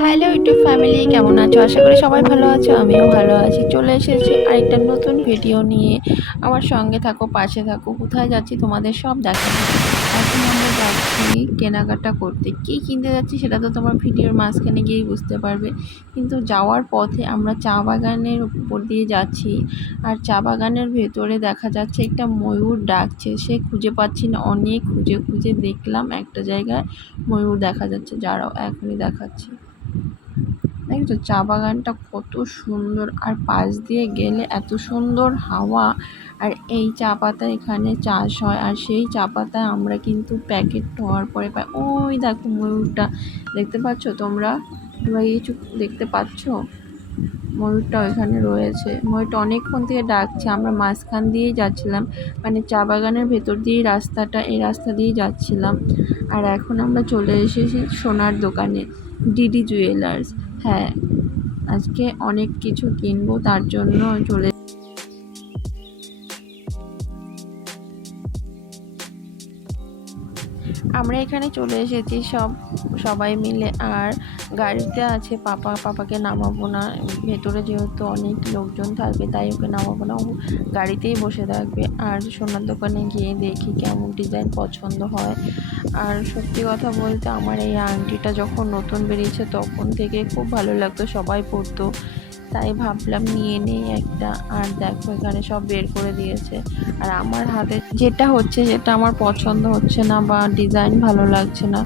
Hello YouTube family কেমন আছো? আশা করি সবাই ভালো আছো, আমিও ভালো আছি। চলে এসেছি আরেকটা নতুন ভিডিও নিয়ে। আমার সঙ্গে থাকো, পাশে থাকো। কোথায় যাচ্ছি তোমাদের সব দেখাবো। এখন আমরা যাচ্ছি কেনাকাটা করতে। কী কিনতে যাচ্ছি সেটা তো তোমার ভিডিওর মাঝখানে গিয়েই বুঝতে পারবে। কিন্তু যাওয়ার পথে আমরা চা বাগানের উপর দিয়ে যাচ্ছি। আর চা বাগানের ভেতরে দেখা যাচ্ছে একটা ময়ূর ডাকছে। সে খুঁজে পাচ্ছি না, অনেক খুঁজে খুঁজে দেখলাম একটা জায়গায় ময়ূর দেখা যাচ্ছে। যারাও এখনই দেখাচ্ছি। দেখেছ? চা বাগানটা কত সুন্দর। আর পাশ দিয়ে গেলে এত সুন্দর হাওয়া। আর এই চা পাতা এখানে চাষ হয়। আর সেই চা পাতা আমরা কিন্তু প্যাকেট হওয়ার পরে পাই। ওই দেখো ময়ূরটা। দেখতে পাচ্ছ তোমরা? তোমরা কিছু দেখতে পাচ্ছ? ময়ূরটা ওইখানে রয়েছে। ময়ূরটা অনেকক্ষণ থেকে ডাকছে। আমরা মাঝখান দিয়েই যাচ্ছিলাম। মানে চা বাগানের ভেতর দিয়েই রাস্তাটা এই রাস্তা দিয়েই যাচ্ছিলাম। আর এখন আমরা চলে এসেছি সোনার দোকানে। DD jewellers. হ্যাঁ আজকে অনেক কিছু কিনবো তার জন্য চলে আমরা এখানে চলে এসেছি সব, সবাই মিলে। আর গাড়িতে আছে পাপা, পাপাকে নামাবো না। ভেতরে যেহেতু অনেক লোকজন থাকবে, তাই ওকে নামাবো না। ও গাড়িতেই বসে থাকবে। আর সোনার দোকানে গিয়ে দেখি কেমন ডিজাইন পছন্দ হয়। আর সত্যি কথা বলতে আমার এই আংটিটা যখন নতুন বেরিয়েছে তখন থেকে খুব ভালো লাগতো সবাই পরতো। তাই ভাবলাম নিয়ে নেই একটা। আর দেখো এখানে সব বের করে দিয়েছে। আর আমার হাতে যেটা হচ্ছে যেটা আমার পছন্দ হচ্ছে না বা ডিজাইন ভালো লাগছে না,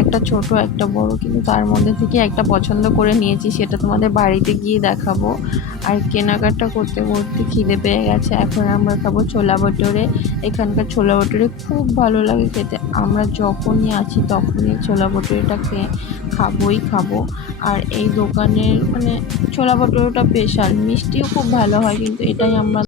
একটা ছোট, একটা বড়, কিন্তু তার মধ্যে থেকে একটা পছন্দ করে নিয়েছি, সেটা তোমাদের বাড়িতে গিয়ে দেখাবো। আর কেনাকাটা করতে করতে খিদে পেয়ে গেছে, এখন আমরা খাব ছোলা ভটোরে। এখানকার ছোলা ভটোরে খুব ভালো লাগে খেতে। আমরা যখনই আছি তখনই ছোলা ভটোরেটা খেয়ে খাবোই খাব। আর এই দোকানের মানে ছোলা ভটোরেটা স্পেশাল মিষ্টিও খুব ভালো হয়, কিন্তু এটাই আমরা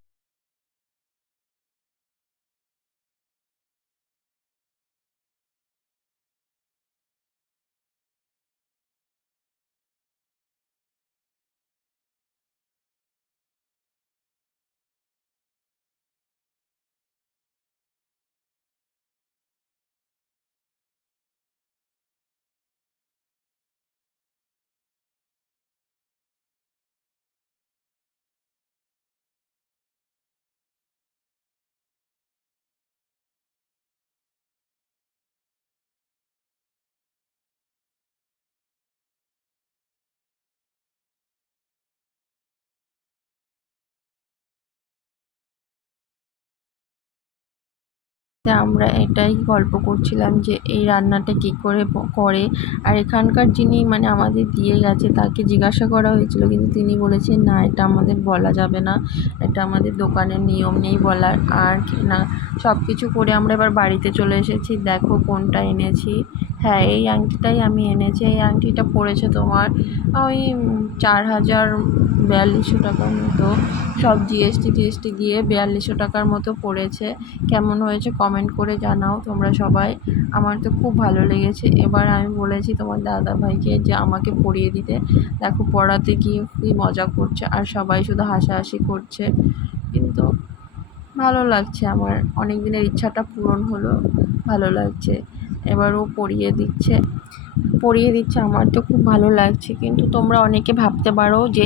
আমরা এটাই গল্প করছিলাম যে এই রান্নাটা কী করে করে। আর এখানকার যিনি মানে আমাদের দিয়ে গেছে, তাকে জিজ্ঞাসা করা হয়েছিল, কিন্তু তিনি বলেছেন, না, এটা আমাদের বলা যাবে না। এটা আমাদের দোকানের নিয়ম নেই বলার। আর না সব কিছু করে আমরা এবার বাড়িতে চলে এসেছি। দেখো কোনটা এনেছি। হ্যাঁ এই আংটিটাই আমি এনেছি। এই আংটিটা পড়েছে তোমার, ওই চার হাজার বিয়াল্লিশশো টাকার মতো। সব জিএসটি টিএসটি দিয়ে বিয়াল্লিশশো টাকার মতো পড়েছে। কেমন হয়েছে কমেন্ট করে জানাও তোমরা সবাই। আমার তো খুব ভালো লেগেছে। এবার আমি বলেছি তোমার দাদা ভাইকে যে আমাকে পড়িয়ে দিতে। দেখো, পড়াতে গিয়ে কী মজা করছে। আর সবাই শুধু হাসাহাসি করছে। কিন্তু ভালো লাগছে। আমার অনেক দিনের ইচ্ছাটা পূরণ হলো, ভালো লাগছে। এবার ও পরিয়ে দিচ্ছে। পরিয়ে দিচ্ছে, আমার তো খুব ভালো লাগছে। কিন্তু তোমরা অনেকে ভাবতে পারো যে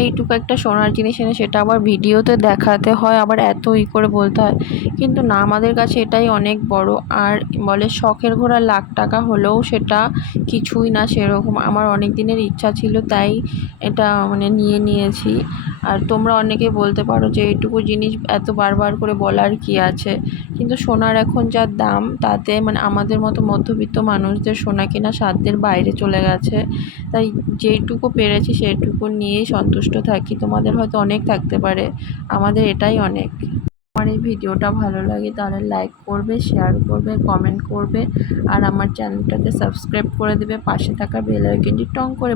এইটুকু একটা সোনার জিনিস এনে সেটা আবার ভিডিওতে দেখাতে হয়, আবার এত ই করে বলতে হয়। কিন্তু না, আমাদের কাছে এটাই অনেক বড়। আর বলে শখের ঘোড়া লাখ টাকা হলেও সেটা কিছুই না সেরকম। আমার অনেক দিনের ইচ্ছা ছিল, তাই এটা মানে নিয়ে নিয়েছি। আর তোমরা অনেকে বলতে পারো যে এইটুকু জিনিস এত বারবার করে বলার কী আছে? কিন্তু সোনার এখন যা দাম, তাতে মানে আমাদের মতো মধ্যবিত্ত মানুষদের সোনা কেনা সাধ্যের বাইরে চলে গেছে। তাই যেইটুকু পেরেছি সেইটুকু নিয়েই সন্তুষ্ট থাকি। তোমাদের হয়তো অনেক থাকতে পারে। আমাদের এটাই অনেক। আমার এই ভিডিওটা ভালো লাগে তাহলে লাইক করবে শেয়ার করবে কমেন্ট করবে, আর আমার চ্যানেলটাকে সাবস্ক্রাইব করে দেবে। পাশে থাকা বেল আইকনটি টং করে